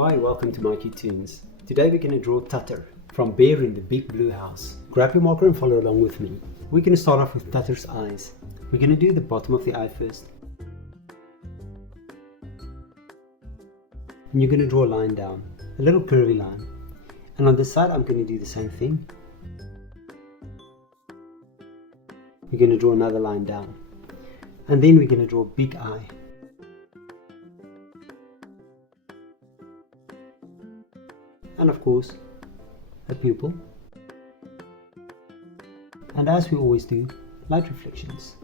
Hi, welcome to mycutetoons. Today we're going to draw Tuttter from Bear in the Big Blue House. Grab your marker and follow along with me. We're going to start off with Tutter's eyes. We're going to do the bottom of the eye first. And you're going to draw a line down, a little curvy line. And on this side I'm going to do the same thing. We're going to draw another line down. And then we're going to draw a big eye. And of course, a pupil. And as we always do, light reflections.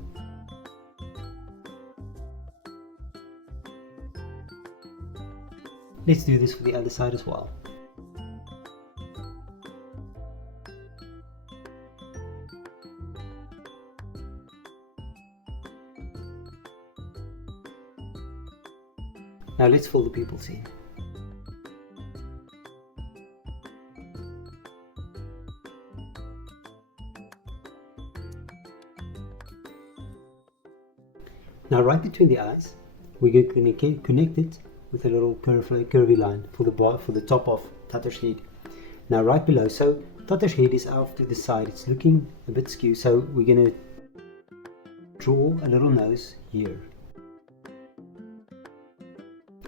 Let's do this for the other side as well. Now let's fill the pupils in. Now right between the eyes, we're going to connect it with a little curvy line for the top of Tutter's head. Now right below, so Tutter's head is off to the side, it's looking a bit skew, so we're going to draw a little nose here.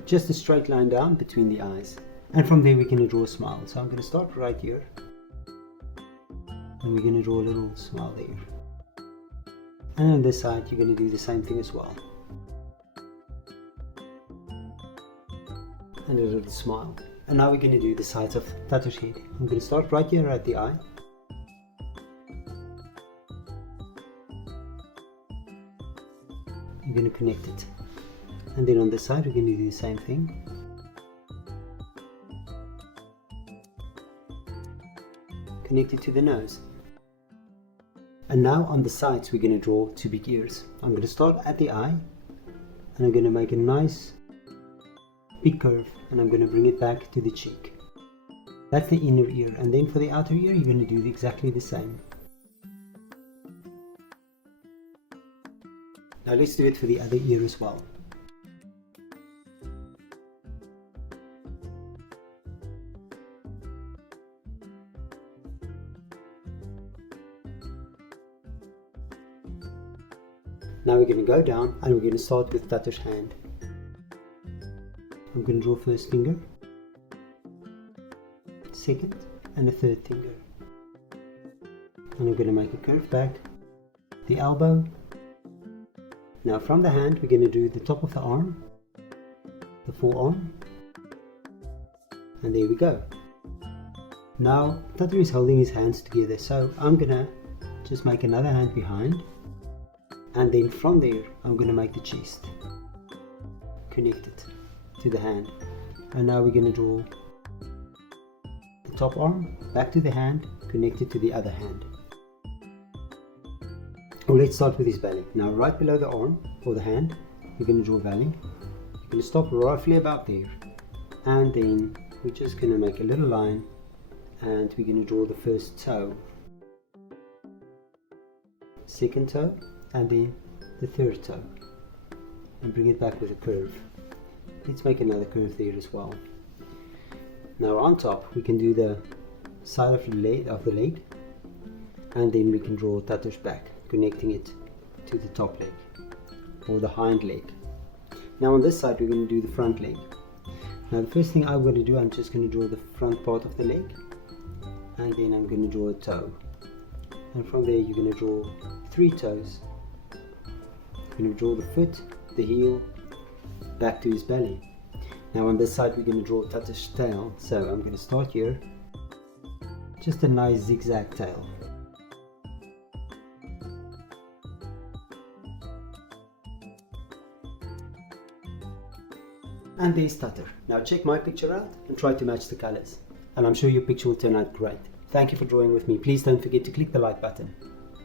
Just a straight line down between the eyes. And from there we're going to draw a smile. So I'm going to start right here. And we're going to draw a little smile there. And on this side you're going to do the same thing as well. And a little smile. And now we're going to do the sides of Tutter's head. I'm going to start right here at the eye. I'm going to connect it. And then on this side we're going to do the same thing. Connect it to the nose. And now on the sides we're going to draw two big ears. I'm going to start at the eye and I'm going to make a nice big curve and I'm going to bring it back to the cheek. That's the inner ear, and then for the outer ear you're going to do exactly the same. Now let's do it for the other ear as well. Now we're going to go down and we're going to start with Tutter's hand. I'm going to draw first finger, second and a third finger. And I'm going to make a curve back, the elbow. Now from the hand we're going to do the top of the arm, the forearm, and there we go. Now Tutter is holding his hands together, so I'm going to just make another hand behind. And then from there, I'm going to make the chest, connect it to the hand. And now we're going to draw the top arm, back to the hand, connect it to the other hand. Well, let's start with his belly. Now right below the arm, or the hand, we're going to draw belly. We're going to stop roughly about there. And then we're just going to make a little line and we're going to draw the first toe, second toe, and then the third toe, and bring it back with a curve. Let's make another curve there as well. Now on top we can do the side of the leg, and then we can draw Tutter's back, connecting it to the top leg or the hind leg. Now on this side we're going to do the front leg. Now the first thing I'm going to do, I'm just going to draw the front part of the leg, and then I'm going to draw a toe, and from there you're going to draw 3 toes. We're going to draw the foot, the heel, back to his belly. Now on this side we're going to draw Tutter's tail, so I'm going to start here, just a nice zigzag tail. And there's Tutter. Now check my picture out and try to match the colors, and I'm sure your picture will turn out great. Thank you for drawing with me. Please don't forget to click the like button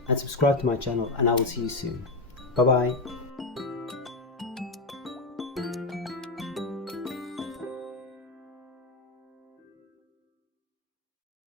and subscribe to my channel, and I will see you soon. Bye bye.